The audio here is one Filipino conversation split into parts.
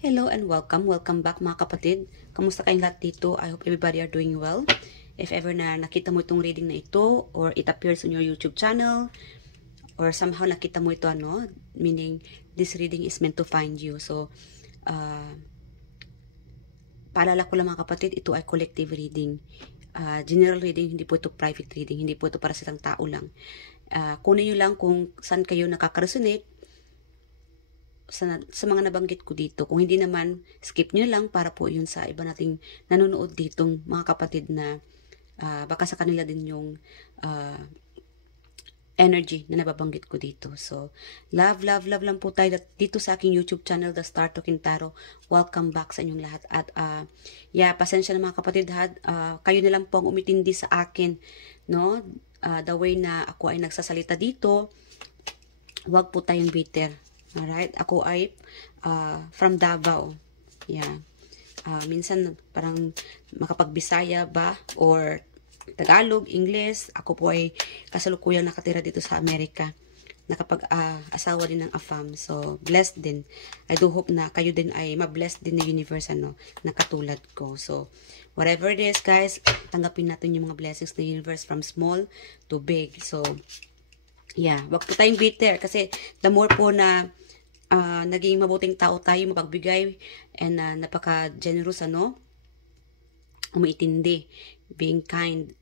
Hello and welcome. Welcome back mga kapatid. Kamusta kayong lahat dito? I hope everybody are doing well. If ever na nakita mo itong reading na ito or it appears on your YouTube channel or somehow nakita mo ito meaning this reading is meant to find you. So, paalala ko lang mga kapatid, ito ay collective reading. General reading, hindi po ito private reading. Hindi po ito para sa isang tao lang. Kunin nyo lang kung saan kayo nakaka-resonate sa mga nabanggit ko dito. Kung hindi naman, skip nyo lang para po yun sa iba nating nanonood ditong mga kapatid na baka sa kanila din yung energy na nababanggit ko dito. So, love lang po tayo dito sa aking YouTube channel, The Star Talking Tarot. Welcome back sa inyong lahat. At, pasensya na mga kapatid, kayo na lang po ang umitindi sa akin, no? The way na ako ay nagsasalita dito, wag po tayong bitter. Alright? Ako ay from Davao. Yeah. Minsan parang makapagbisaya ba or Tagalog, English. Ako po ay kasalukuyang nakatira dito sa Amerika. Nakapag-asawa din ng AFAM. So, blessed din. I do hope na kayo din ay ma-blessed din ng universe na katulad ko. So, whatever it is, guys, tanggapin natin yung mga blessings ng universe from small to big. So, yeah, wag po tayong bitter kasi the more po na naging mabuting tao tayo, mapagbigay and napaka-generous, umiitindi, being kind,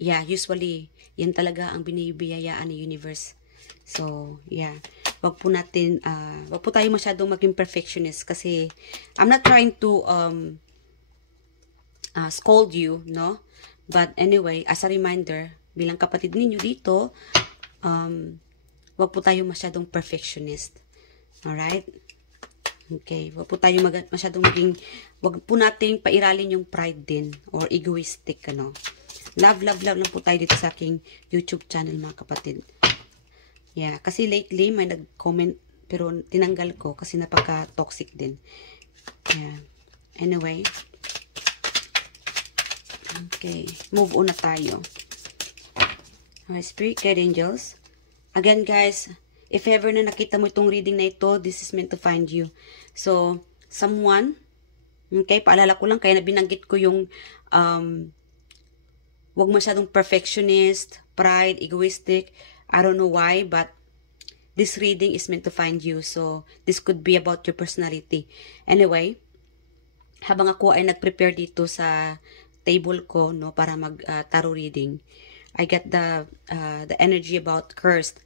usually yan talaga ang binibiyayaan ng universe. So, yeah, wag po tayo masyadong maging perfectionist kasi I'm not trying to scold you, no? But anyway, as a reminder, bilang kapatid ninyo dito, wag po tayo masyadong perfectionist. Alright? Okay. Wag po tayo masyadong wag po nating pairalin yung pride din or egoistic, Love lang po tayo dito sa aking YouTube channel, mga kapatid. Yeah. Kasi lately, may nag-comment pero tinanggal ko kasi napaka-toxic din. Yeah. Anyway. Okay. Move on na tayo. Alright, Spirit Guide Angels. Again, guys, if ever na nakita mo itong reading na ito, this is meant to find you. So, someone, okay, paalala ko lang, kaya na binanggit ko yung wag masyadong perfectionist, pride, egoistic. I don't know why, but this reading is meant to find you. So, this could be about your personality. Anyway, habang ako ay nag-prepare dito sa table ko, para mag-tarot reading, I get the energy about cursed,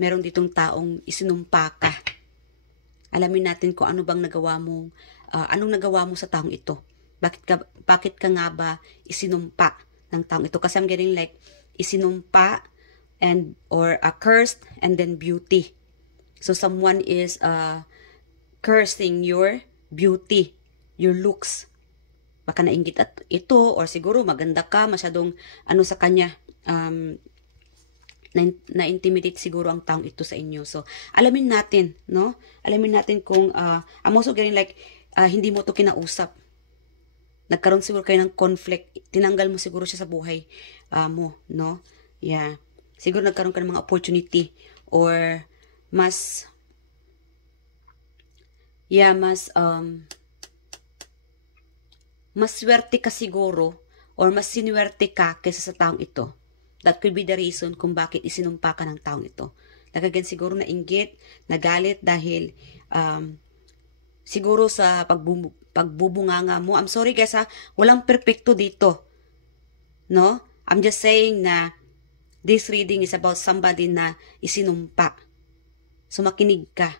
Meron ditong taong isinumpa ka. Alamin natin kung ano bang nagawa mo, anong nagawa mo sa taong ito. Bakit ka nga ba isinumpa ng taong ito? Kasi I'm getting like isinumpa or cursed and then beauty. So someone is cursing your beauty, your looks. Baka nainggit at ito or siguro maganda ka, masyadong sa kanya, na-intimidate siguro ang taong ito sa inyo. So, alamin natin, Alamin natin kung, I'm also getting like, hindi mo to kinausap. Nagkaroon siguro kayo ng conflict. Tinanggal mo siguro siya sa buhay mo, Yeah. Siguro nagkaroon ka ng mga opportunity or mas swerte ka siguro or mas sinuwerte ka kaysa sa taong ito. That could be the reason kung bakit isinumpa ka ng taong ito. Nagagyan siguro na inggit, nagalit dahil siguro sa pagbubunganga mo. I'm sorry guys walang perfecto dito. No? I'm just saying na this reading is about somebody na isinumpa. So makinig ka.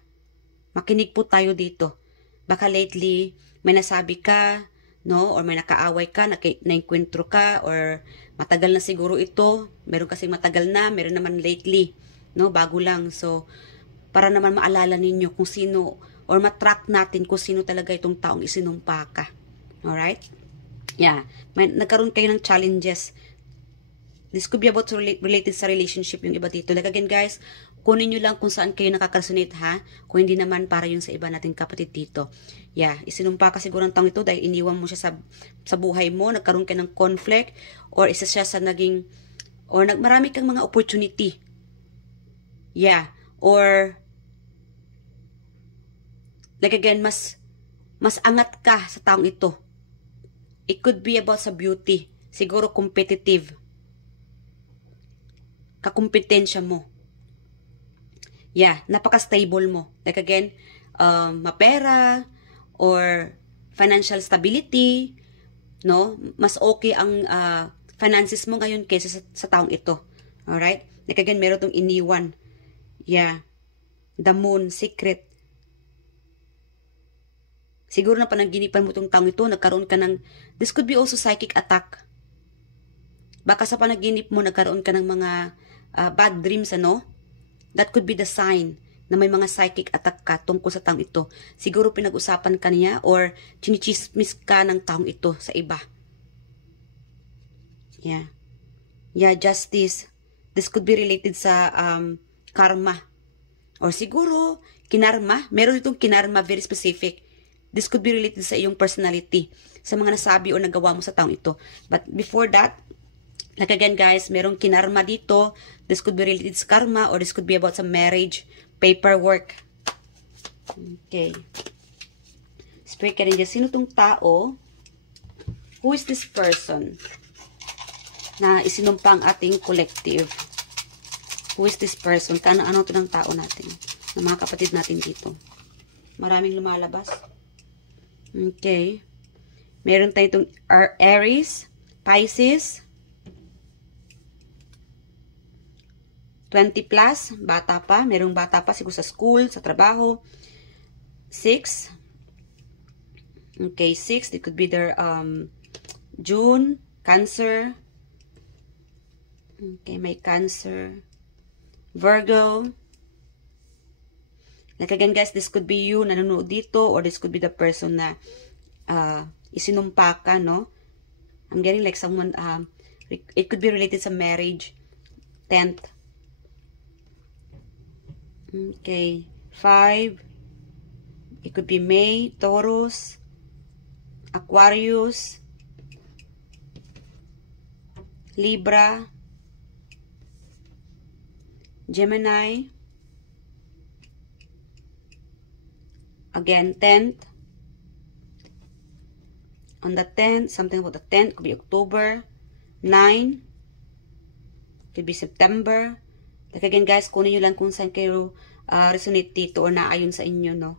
Makinig po tayo dito. Baka lately may nasabi ka, or may nakaaway ka, nainkwentro ka, or matagal na siguro ito. Meron kasing matagal na, meron naman lately, bago lang. So, para naman maalala ninyo kung sino, or matrack natin kung sino talaga itong taong isinumpa ka. Alright? Yeah. Nagkaroon kayo ng challenges. This could be about related sa relationship yung iba dito. Like again guys, kunin nyo lang kung saan kayo nakaka-resonate kung hindi naman para yung sa iba nating kapatid dito. Yeah, isinumpa ka siguro ng taong ito dahil iniwan mo siya sa buhay mo, nagkaroon ka ng conflict, or isa siya sa marami kang mga opportunity. Yeah, or Like again, mas angat ka sa taong ito. It could be about sa beauty. Siguro competitive. Kakumpetensya mo. Yeah, napaka-stable mo. Like again, mapera or financial stability, no? Mas okay ang finances mo ngayon kaysa sa taong ito. Alright? Like again, meron tong iniwan. Yeah. The moon, secret. Siguro na panaginipan mo tong taong ito, nagkaroon ka ng, this could be also psychic attack. Baka sa panaginip mo, nagkaroon ka ng mga bad dreams, ano? That could be the sign na may mga psychic attack ka tungkol sa taong ito. Siguro pinag-usapan ka niya or chinichismis ka ng taong ito sa iba. Yeah. Yeah, justice. This could be related sa karma. Or siguro, kinarma. Meron itong kinarma, very specific. This could be related sa iyong personality, sa mga nasabi o nagawa mo sa taong ito. But before that, like again guys, merong kinarma dito. This could be related sa karma or this could be about some marriage, paperwork. Okay. Spirit ka rin dyan. Sino tong tao? Who is this person na isinumpa ang ating collective? Who is this person? Ano to ng tao natin? Ng mga kapatid natin dito. Maraming lumalabas. Okay. Meron tayo itong Aries, Pisces, 20 plus, bata pa. Merong bata pa siguro sa school, sa trabaho. 6. Okay, 6. It could be their June, Cancer. Okay, may Cancer. Virgo. Like again guys, this could be you nanonood dito or this could be the person na isinumpa ka, no? I'm getting like someone, it could be related sa marriage. 10th. Okay. 5. It could be May, Taurus, Aquarius, Libra, Gemini. Again, 10th. On the 10th, something about the 10th, could be October. 9. Could be September. Like again guys, kunin nyo lang kung saan kayo resonate dito or naayon sa inyo, no?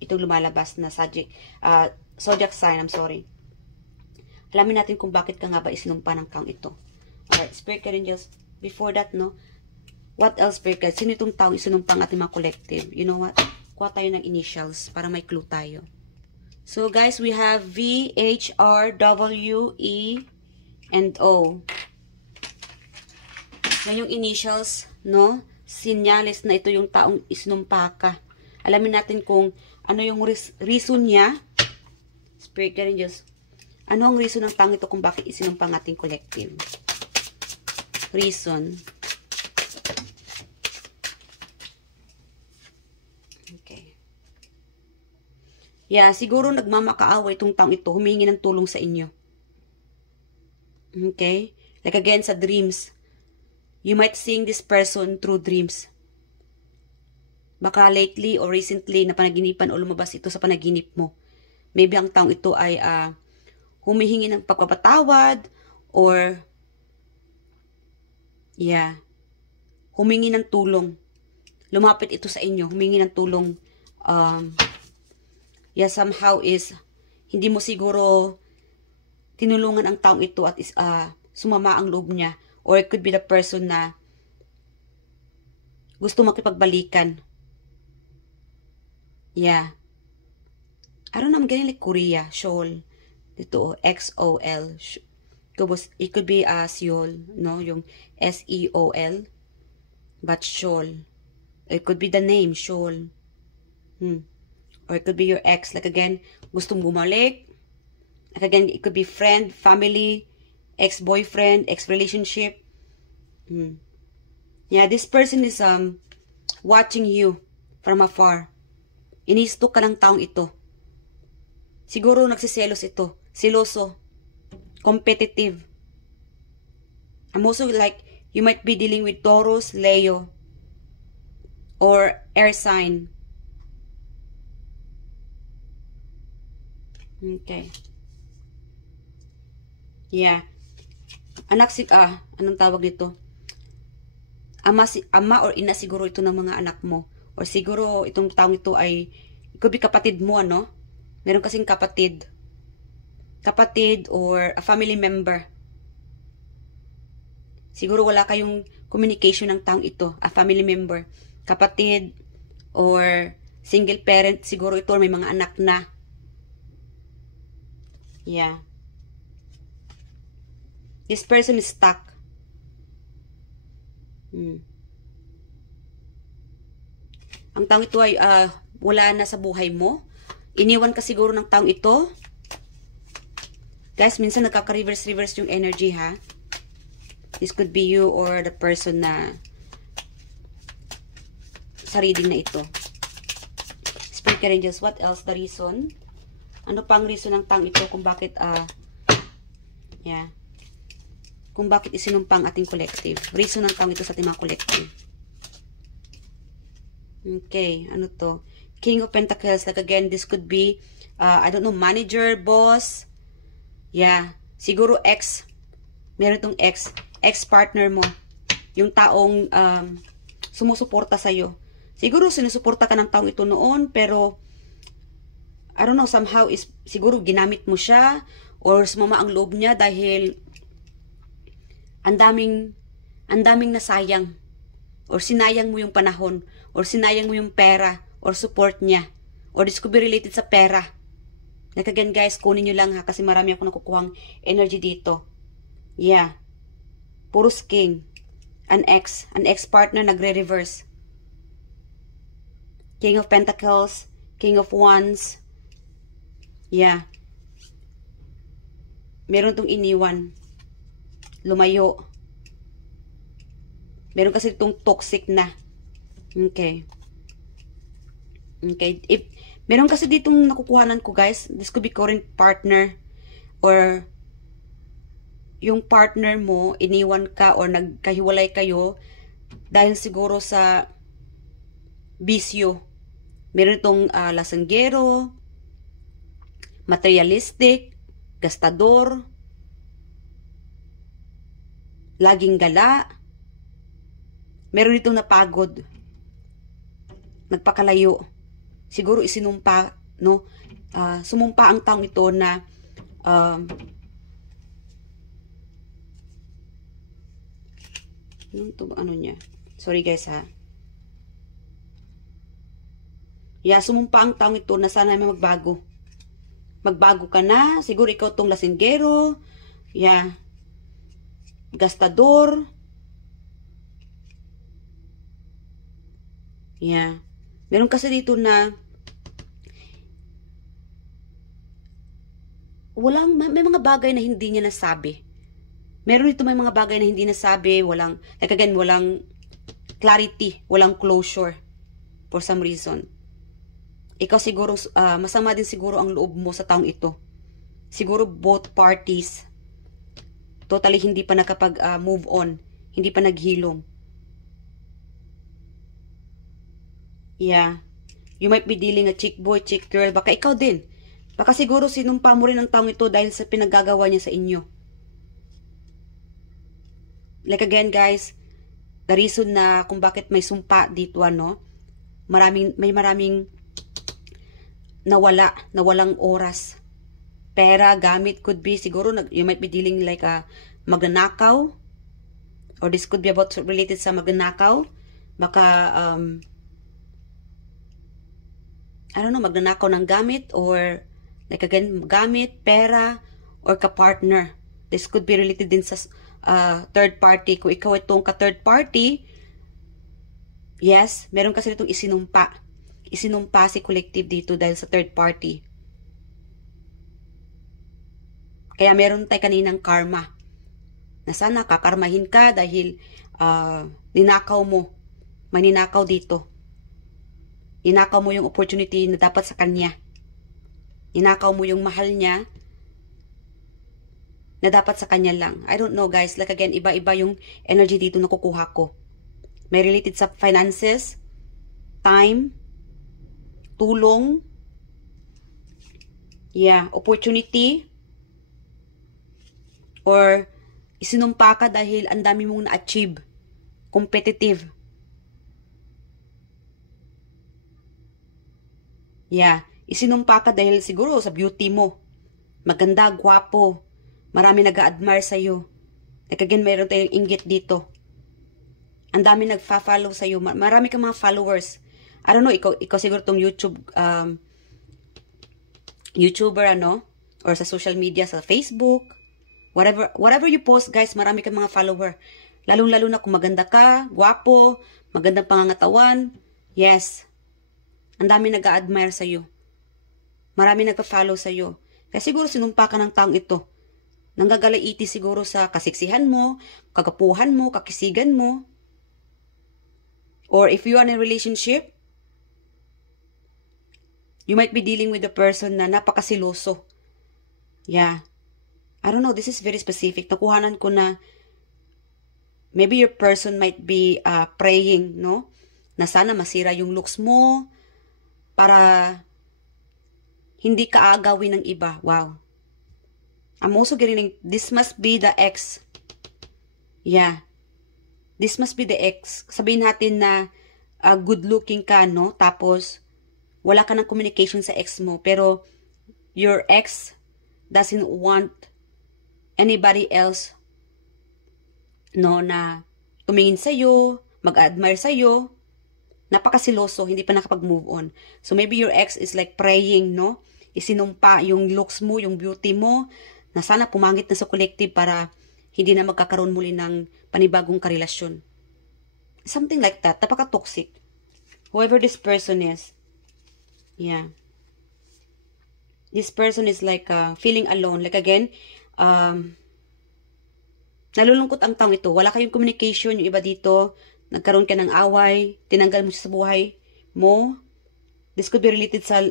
Itong lumalabas na zodiac sign, I'm sorry. Alamin natin kung bakit ka nga ba isinumpa ng kang ito. Alright, Spirit Angels, before that, no? What else, Spirit Guides? Sino itong taong isinumpa ang ating mga collective? You know what? Kuha tayo ng initials para may clue tayo. So, guys, we have V, H, R, W, E, and O. Yan yung initials, no? Sinyales na ito yung taong isinumpa ka. Alamin natin kung ano yung reason niya. Spirit Angels, ano ang reason ng taong ito kung bakit isinumpa ang ating collective? Reason. Okay. Yeah, siguro nagmamakaaway itong taong ito, humingi ng tulong sa inyo. Okay? Like again, sa dreams. You might seeing this person through dreams. Baka lately or recently na panaginipan o lumabas ito sa panaginip mo. Maybe ang taong ito ay humihingi ng pagpapatawad or humingi ng tulong. Lumapit ito sa inyo, humingi ng tulong. Somehow is hindi mo siguro tinulungan ang taong ito at sumama ang loob niya. Or it could be the person na gusto makipagbalikan. Yeah. I don't know, I'm getting like Korea, Seoul. Dito, X-O-L. It could be Seoul, no? Yung S-E-O-L. But Seoul. It could be the name, Seoul. Or it could be your ex. Like again, gustong bumalik. Like again, it could be friend, family, ex-boyfriend, ex-relationship. Yeah, this person is watching you from afar. Inisto ka ng taong ito. Siguro nagsiselos ito. Siloso. Competitive. I'm also like, you might be dealing with Taurus, Leo, or air sign. Okay. Yeah. Anong tawag dito? Ama or ina siguro ito ng mga anak mo. Or siguro itong taong ito ay, could be kapatid mo, ano? Meron kasing kapatid. Kapatid or a family member. Siguro wala kayong communication ng taong ito, a family member. Kapatid or single parent, siguro ito may mga anak na. Yeah. This person is stuck. Ang taong ito ay wala na sa buhay mo. Iniwan ka siguro ng taong ito. Guys, minsan nagkaka-reverse yung energy, ha? This could be you or the person na sa reading na ito. Spirit Angels, what else? The reason? Ano pang reason ng taong ito kung bakit, yeah. Kung bakit isinumpang ating collective. Reason ng taong ito sa ating mga collective. Okay, ano to? King of Pentacles, like again, this could be, I don't know, manager, boss. Yeah, siguro ex. Meron itong ex-partner mo. Yung taong sumusuporta sa'yo. Siguro sinusuporta ka ng taong ito noon, pero, I don't know, somehow, siguro ginamit mo siya, or sumama ang loob niya dahil ang daming nasayang or sinayang mo yung panahon or sinayang mo yung pera or support niya or this could be related sa pera. Like again guys, kunin nyo lang ha kasi marami akong nakukuhang energy dito. Yeah. Puros king. An ex-partner nagre-reverse. King of Pentacles, King of Wands. Yeah. Meron tong iniwan. Lumayo. Meron kasi itong toxic na. Okay. Okay. Meron kasi ditong nakukuhanan ko guys. This could be current partner. Or yung partner mo, iniwan ka or nagkahiwalay kayo dahil siguro sa bisyo. Meron itong lasanggero, materialistic, gastador, laging gala. Meron itong napagod. Nagpakalayo. Siguro isinumpa, no? Sumumpa ang taong ito na ano niya? Sorry guys ha. Yeah, sumumpa ang taong ito na sana may magbago. Magbago ka na. Siguro ikaw tong lasinggero. Yeah. Gastador. Yeah. Meron kasi dito na may mga bagay na hindi niya nasabi. Meron dito may mga bagay na hindi nasabi, walang clarity, walang closure for some reason. Ikaw siguro, masama din siguro ang loob mo sa taong ito. Siguro both parties totally hindi pa nakapag-move on. Hindi pa naghilom. Yeah. You might be dealing a chick boy, chick girl. Baka ikaw din. Baka siguro sinumpa mo rin ang taong ito dahil sa pinaggagawa niya sa inyo. Like again guys, the reason na kung bakit may sumpa dito ano, may maraming nawalang oras. Pera, gamit, could be, siguro, you might be dealing like a magnanakaw. Or this could be about related sa magnanakaw. Baka, I don't know, magnanakaw ng gamit. Or, like again, gamit, pera, or ka-partner. This could be related din sa third party. Kung ikaw itong ka-third party, yes, meron kasi itong isinumpa. Isinumpa si collective dito dahil sa third party. Kaya meron tayo kaninang karma. Na sana kakarmahin ka dahil ninakaw mo. May ninakaw dito. Ninakaw mo yung opportunity na dapat sa kanya. Ninakaw mo yung mahal niya na dapat sa kanya lang. I don't know guys. Like again, iba-iba yung energy dito na kukuha ko. May related sa finances, time, tulong, Yeah, opportunity. Or isinumpa ka dahil ang dami mong na-achieve. Competitive. Yeah, isinumpa ka dahil siguro sa beauty mo. Maganda, gwapo. Marami nag-a-admire sa'yo. Like again, mayroon tayong inggit dito. Ang dami nagfa-follow sa'yo. Marami kang mga followers. I don't know, ikaw siguro tong YouTuber, or sa social media, sa Facebook. Whatever you post, guys, marami kang mga follower. Lalong-lalo na kung maganda ka, gwapo, magandang pangangatawan. Yes. Ang dami nag-a-admire sa'yo. Marami nagpa-follow sa'yo. Kaya siguro sinumpa ka ng taong ito. Nanggagalaiti siguro sa kasiksihan mo, kagapuhan mo, kakisigan mo. Or if you are in a relationship, you might be dealing with a person na napakasiloso. Yeah. I don't know, this is very specific. Nakuhanan ko na maybe your person might be praying, no? Na sana masira yung looks mo para hindi ka aagawin ng iba. Wow. I'm also getting, this must be the ex. Yeah. This must be the ex. Sabihin natin na good looking ka, no? Tapos, wala ka ng communication sa ex mo. Pero, your ex doesn't want anybody else, no, na tumingin sa'yo, mag-admire sa'yo. Napakasiloso, hindi pa nakapag-move on. So, maybe your ex is like praying, no? Isinumpa yung looks mo, yung beauty mo, na sana pumangit na sa collective para hindi na magkakaroon muli ng panibagong karelasyon. Something like that. Napaka-toxic. Whoever this person is. Yeah. This person is like feeling alone. Like again, nalulungkot ang taong ito. Wala kayong communication. Yung iba dito, nagkaroon ka ng away, tinanggal mo siya sa buhay mo. This could be related sa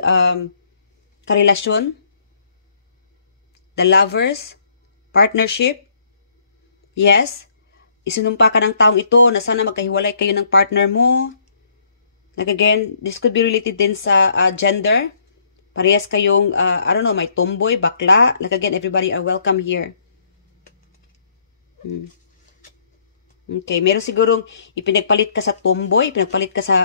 karelasyon. The lovers, partnership. Yes, isinumpa ka ng taong ito na sana magkahiwalay kayo ng partner mo. Like again, this could be related din sa gender. Parehas kayong, I don't know, may tomboy, bakla. Like again, everybody are welcome here. Okay, meron sigurong ipinagpalit ka sa tomboy, ipinagpalit ka sa,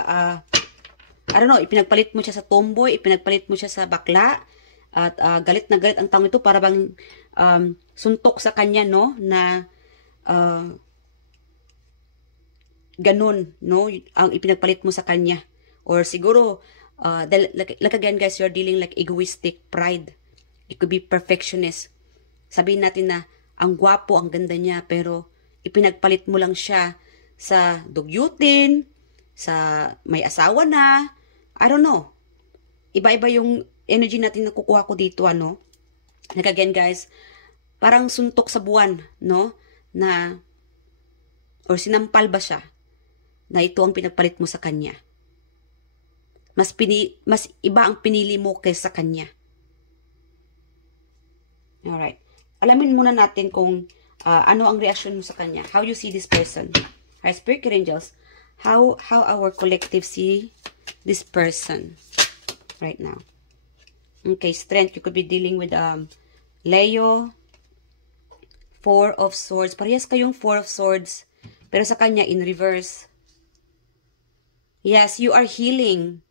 I don't know, ipinagpalit mo siya sa tomboy, ipinagpalit mo siya sa bakla. At galit na galit ang taong ito para bang suntok sa kanya, no, na ganun, no, ang ipinagpalit mo sa kanya. Or siguro, like again guys, you're dealing like egoistic pride. It could be perfectionist. Sabihin natin na, ang gwapo, ang ganda niya, pero ipinagpalit mo lang siya sa dugyutin, sa may asawa na, I don't know. Iba-iba yung energy natin na kukuha ko dito, ano. Like again guys, parang suntok sa buwan, no, na, or sinampal ba siya, na ito ang pinagpalit mo sa kanya. Mas iba ang pinili mo kaysa kanya. Alright. Alamin muna natin kung ano ang reaction mo sa kanya. How you see this person. Our spirit angels, how our collective see this person right now. Okay, strength. You could be dealing with Leo, 4 of Swords. Parehas kayong 4 of Swords. Pero sa kanya, in reverse. Yes, you are healing.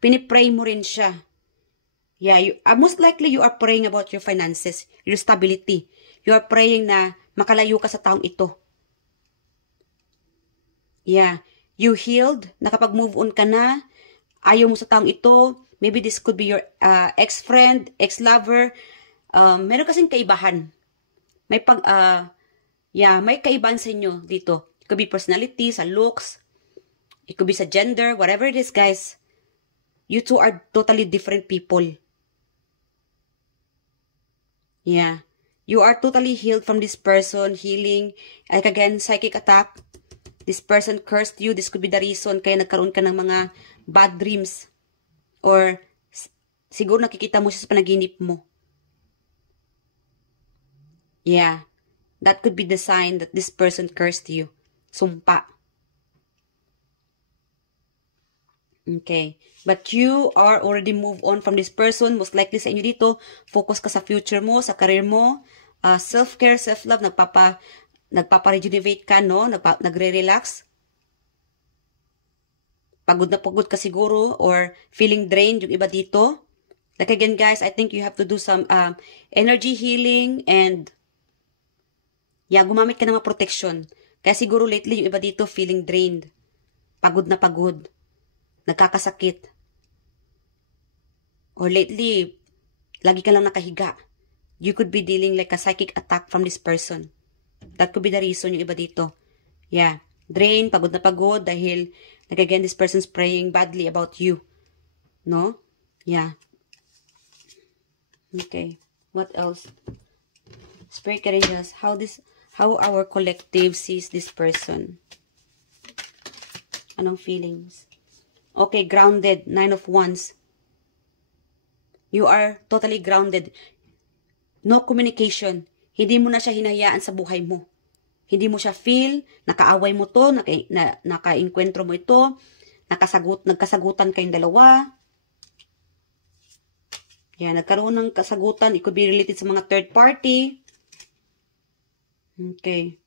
Pinipray mo rin siya. Yeah, most likely you are praying about your finances, your stability. You are praying na makalayo ka sa taong ito. Yeah, you healed. Nakapag-move on ka na. Ayaw mo sa taong ito. Maybe this could be your ex-friend, ex-lover. Meron kasing kaibahan. May may kaibahan sa inyo dito. It could be personality, sa looks. It could be sa gender, whatever it is, guys. You two are totally different people. Yeah. You are totally healed from this person, healing. Like again, psychic attack. This person cursed you. This could be the reason kaya nagkaroon ka ng mga bad dreams. Or siguro nakikita mo siya sa panaginip mo. Yeah. That could be the sign that this person cursed you. Sumpa. Okay. But you are already moved on from this person. Most likely sa inyo dito, focus ka sa future mo, sa career mo, self-care, self-love, nagpapa-rejuvenate ka, no? Nagre-relax. Pagod na pagod ka siguro or feeling drained yung iba dito. Like again, guys, I think you have to do some energy healing and gumamit ka ng mga protection. Kaya siguro lately yung iba dito feeling drained. Pagod na pagod. Nagkakasakit. Or lately, lagi ka lang nakahiga. You could be dealing like a psychic attack from this person. That could be the reason yung iba dito. Yeah. Drain, pagod na pagod dahil, like again, this person's praying badly about you. No? Yeah. Okay. What else? Spirit guardians, how our collective sees this person. Anong feelings? Okay, grounded. 9 of Wands. You are totally grounded. No communication. Hindi mo na siya hinahayaan sa buhay mo. Hindi mo siya feel, nakaaway mo to, naka-enkwentro mo ito, nagkasagutan kayong dalawa. Yan, nagkaroon ng kasagutan. It could be related sa mga third party. Okay.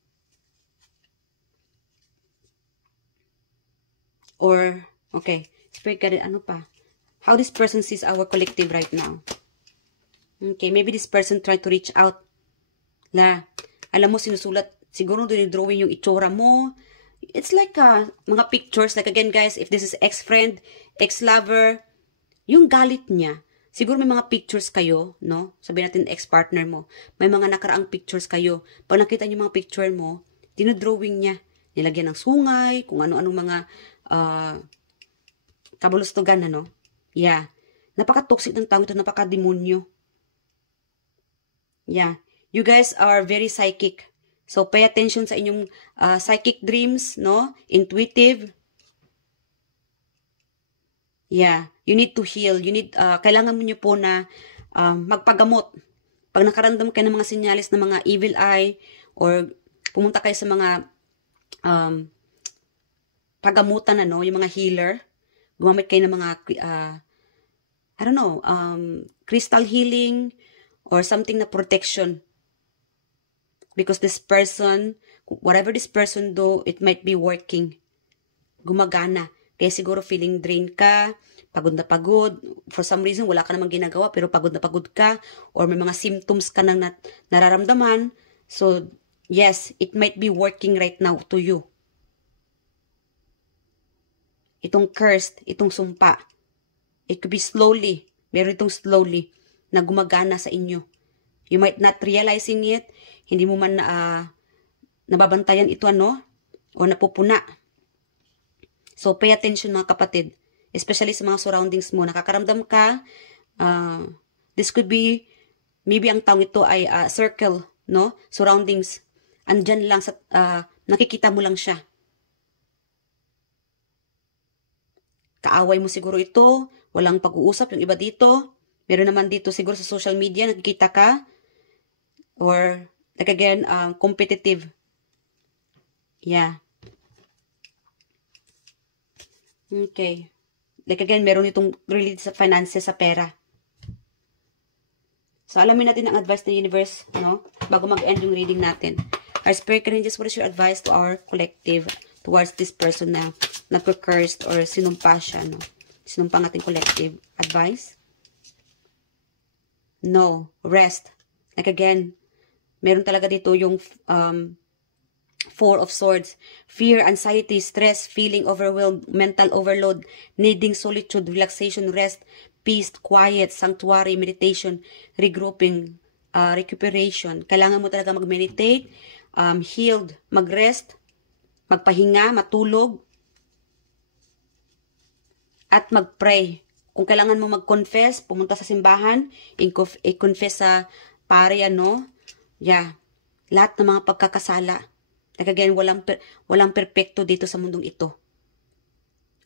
Or, okay, Spirit guide, ano pa? How this person sees our collective right now. Okay, maybe this person tried to reach out. Alam mo, sinusulat, siguro drawing yung itsura mo. It's like mga pictures. Like again, guys, if this is ex-friend, ex-lover, yung galit niya, siguro may mga pictures kayo, no? Sabihin natin ex-partner mo. May mga nakaraang pictures kayo. Pag nakita niyo mga picture mo, dinodrawing niya. Nilagyan ng sungay, kung ano-anong mga kabulustugan, ano? Yeah. Napaka-toxic ng tao ito, napaka-demonyo. Yeah. You guys are very psychic. So, pay attention sa inyong psychic dreams, no? Intuitive. Yeah. You need to heal. You need, kailangan mo nyo po na magpagamot. Pag nakaramdam kayo ng mga sinyalis ng mga evil eye, or pumunta kayo sa mga pagamutan, ano, yung mga healer, gumamit kayo ng mga, I don't know, crystal healing, or something na protection. Because this person, whatever this person do, it might be working. Gumagana. Kaya siguro feeling drained ka, pagod na pagod. For some reason, wala ka namang ginagawa, pero pagod na pagod ka, or may mga symptoms ka nang nararamdaman. So, yes, it might be working right now to you. Itong cursed, itong sumpa. It could be slowly, meron itong slowly, na gumagana sa inyo. You might not realizing it, hindi mo man nababantayan ito, ano, o napupuna. So, pay attention mga kapatid, especially sa mga surroundings mo. Nakakaramdam ka, this could be, maybe ang taong ito ay circle, no, surroundings. Andyan lang, nakikita mo lang siya. Kaaway mo siguro ito, walang pag-uusap, yung iba dito. Meron naman dito siguro sa social media, nakikita ka. Or, like again, competitive. Yeah. Okay. Like again, meron itong related sa finances, sa pera. So, alamin natin ang advice ng universe, no? Bago mag-end yung reading natin. Our spirit guardians, what is your advice to our collective towards this person na nagka-cursed or sinumpa siya, no? Sinumpa ng ating collective. Advice? No. Rest. Like again, meron talaga dito yung Four of Swords. Fear, anxiety, stress, feeling overwhelmed, mental overload, needing solitude, relaxation, rest, peace, quiet, sanctuary, meditation, regrouping, recuperation. Kailangan mo talaga mag-meditate, healed, mag-rest, magpahinga, matulog, at mag-pray. Kung kailangan mo mag-confess, pumunta sa simbahan, i-confess sa pare, ano, yeah, lahat ng mga pagkakasala. Like again, walang perpekto dito sa mundong ito.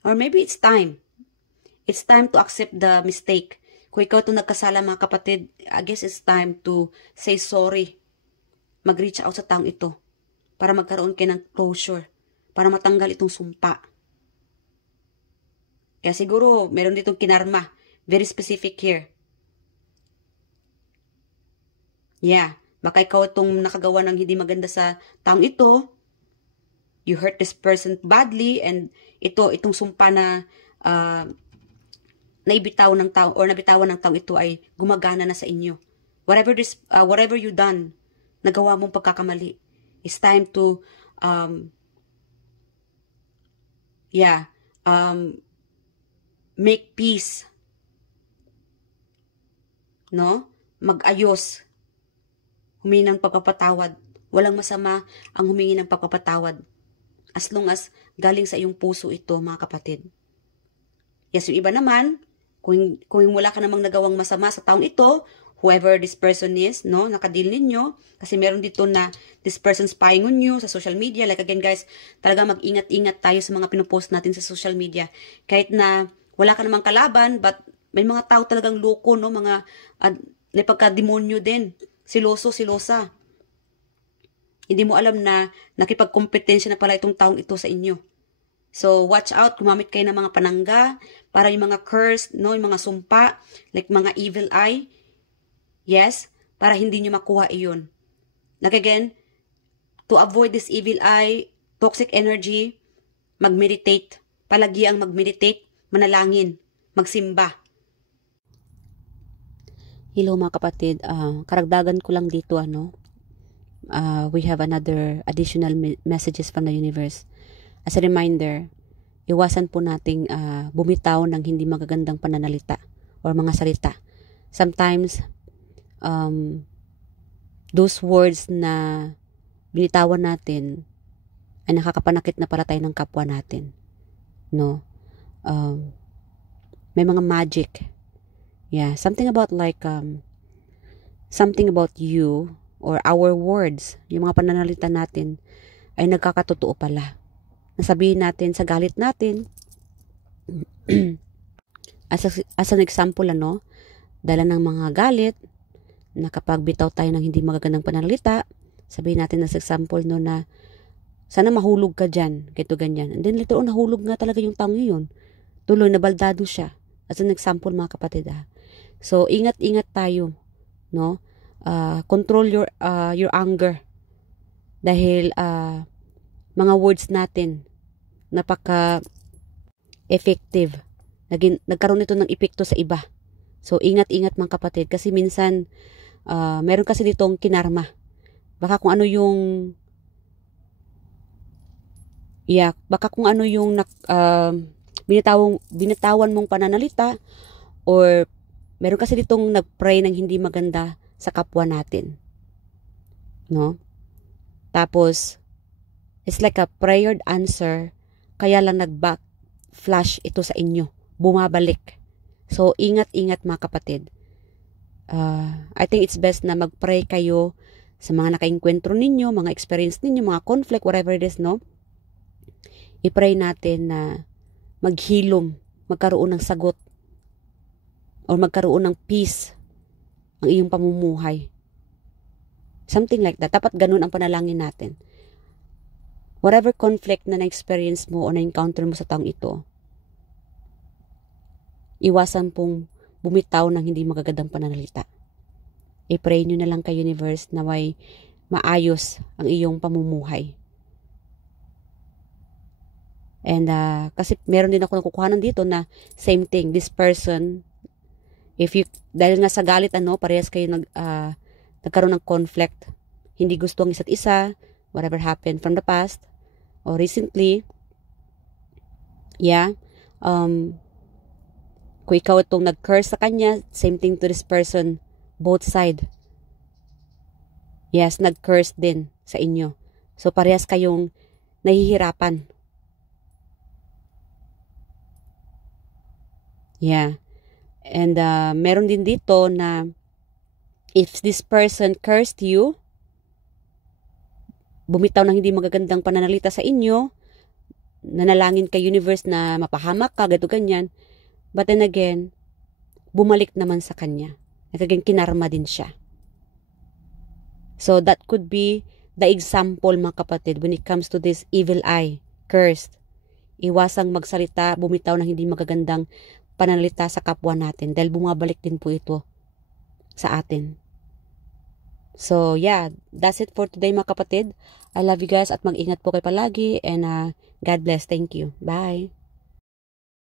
Or maybe it's time. It's time to accept the mistake. Kung ikaw itong nagkasala, mga kapatid, I guess it's time to say sorry. Mag-reach out sa taong ito para magkaroon kayo ng closure, para matanggal itong sumpa. Kaya siguro, meron ditong kinarma. Very specific here. Yeah. Baka ikaw itong nakagawa ng hindi maganda sa taong ito. You hurt this person badly, and itong sumpa na naibitaw ng tao or nabitawan ng taong ito ay gumagana na sa inyo. Whatever you done, nagawa mong pagkakamali, it's time to make peace. No? Mag-ayos. Humingi ng pagpapatawad. Walang masama ang humingi ng pagpapatawad. As long as galing sa iyong puso ito, mga kapatid. Yes, yung iba naman, kung wala ka namang nagawang masama sa taong ito, whoever this person is, no, nakadil ninyo, kasi meron dito na this person spying on you sa social media. Like again guys, talaga mag-ingat-ingat tayo sa mga pinupost natin sa social media. Kahit na wala ka namang kalaban, but may mga tao talagang loko, no, mga pagka-demonyo din. Siloso, silosa. Hindi mo alam na nakipagkompetensya na pala itong taong ito sa inyo. So, watch out. Gumamit kayo ng mga panangga para yung mga curse, no, yung mga sumpa, like mga evil eye. Yes, para hindi nyo makuha iyon. Like again, to avoid this evil eye, toxic energy, mag-meditate. Palagi ang mag-meditate, manalangin, magsimba. Hello mga kapatid, karagdagan ko lang dito we have another additional messages from the universe. As a reminder, iwasan po nating bumitaw ng hindi magagandang pananalita or mga salita. Sometimes, those words na binitawan natin ay nakakapanakit na pala tayo ng kapwa natin. No? May mga magic. Yeah, something about something about you or our words, yung mga pananalita natin ay nagkakatotoo pala. Nasabihin natin sa galit natin. as an example, dala ng mga galit, na kapag bitaw tayo ng hindi magagandang pananalita, sabihin natin as example, na sana mahulog ka dyan, kito ganyan. And then later on, nahulog nga talaga yung taong yun. Tuloy, nabaldado siya. As an example, mga kapatid, So, ingat-ingat tayo, no? Control your anger. Dahil, mga words natin, napaka-effective. Nagkaroon ito ng epekto sa iba. So, ingat-ingat mga kapatid. Kasi minsan, meron kasi ditong kinarma. Baka kung ano yung binitawan mong pananalita, or meron kasi ditong nag-pray ng hindi maganda sa kapwa natin. No? Tapos, it's like a prayer answer, kaya lang nag-backflash ito sa inyo. Bumabalik. So, ingat-ingat mga kapatid. I think it's best na mag-pray kayo sa mga nakainkwentro ninyo, mga experience ninyo, mga conflict, whatever it is, no? I-pray natin na maghilom, magkaroon ng sagot, or magkaroon ng peace ang iyong pamumuhay. Something like that. Dapat ganun ang panalangin natin. Whatever conflict na na-experience mo o na-encounter mo sa taong ito, iwasan pong bumitaw ng hindi magagandang pananalita. I-pray nyo na lang kay universe na may maayos ang iyong pamumuhay. And kasi meron din ako nakukuhanan dito na same thing, this person, dahil nga sa galit, parehas kayo nagkaroon ng conflict, hindi gusto ang isa't isa, whatever happened from the past, or recently, kung ikaw itong nag-curse sa kanya, same thing to this person, both side. Yes, nag-curse din sa inyo. So, parehas kayong nahihirapan. Yeah. And meron din dito na if this person cursed you, bumitaw ng hindi magagandang pananalita sa inyo, nanalangin kay universe na mapahamak ka, gato ganyan, but then again, bumalik naman sa kanya. Nagiging kinarma din siya. So that could be the example, mga kapatid, when it comes to this evil eye, cursed. iwasang magsalita, bumitaw ng hindi magagandang pananalita sa kapwa natin dahil bumabalik din po ito sa atin. So, yeah, that's it for today mga kapatid. I love you guys at mag-ingat po kayo palagi and God bless. Thank you. Bye.